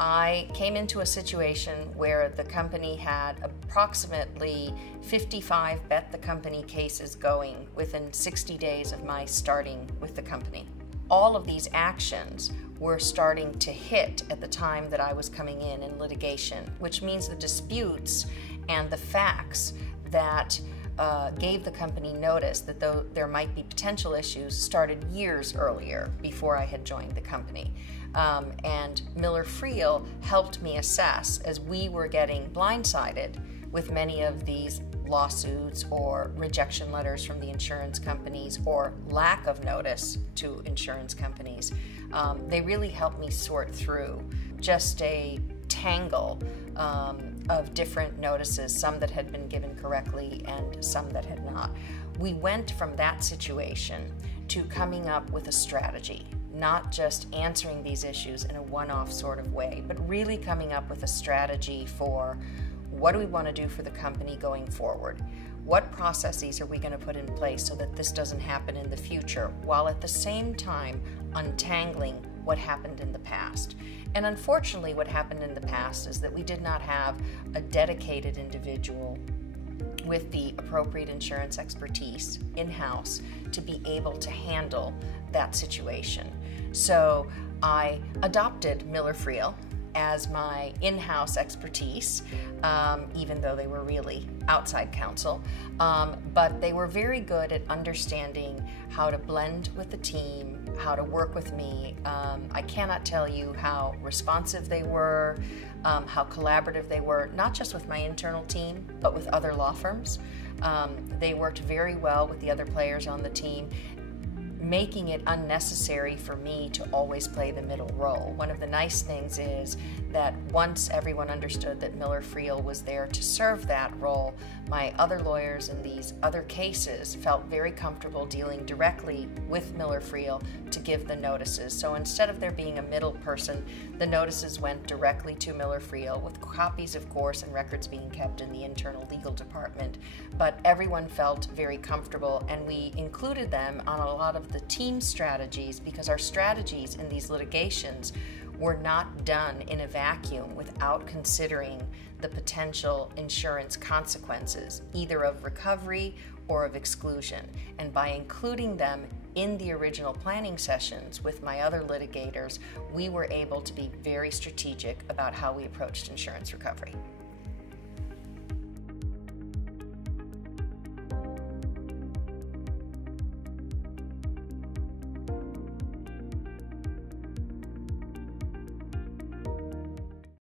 I came into a situation where the company had approximately 55 bet the company cases going within 60 days of my starting with the company. All of these actions were starting to hit at the time that I was coming in litigation, which means the disputes and the facts that gave the company notice that there might be potential issues started years earlier before I had joined the company. And Miller Friel helped me assess, as we were getting blindsided with many of these lawsuits or rejection letters from the insurance companies or lack of notice to insurance companies. They really helped me sort through just a tangle of different notices, some that had been given correctly and some that had not. We went from that situation to coming up with a strategy, not just answering these issues in a one-off sort of way, but really coming up with a strategy for what do we want to do for the company going forward? What processes are we going to put in place so that this doesn't happen in the future, while at the same time untangling what happened in the past? And unfortunately, what happened in the past is that we did not have a dedicated individual with the appropriate insurance expertise in-house to be able to handle that situation. So I adopted Miller Friel as my in-house expertise, even though they were really outside counsel. But they were very good at understanding how to blend with the team, how to work with me. I cannot tell you how responsive they were, how collaborative they were, not just with my internal team, but with other law firms. They worked very well with the other players on the team, making it unnecessary for me to always play the middle role. One of the nice things is that once everyone understood that Miller Friel was there to serve that role, my other lawyers in these other cases felt very comfortable dealing directly with Miller Friel to give the notices. So instead of there being a middle person, the notices went directly to Miller Friel, with copies, of course, and records being kept in the internal legal department. But everyone felt very comfortable, and we included them on a lot of the team strategies, because our strategies in these litigations were not done in a vacuum without considering the potential insurance consequences, either of recovery or of exclusion. And by including them in the original planning sessions with my other litigators, we were able to be very strategic about how we approached insurance recovery.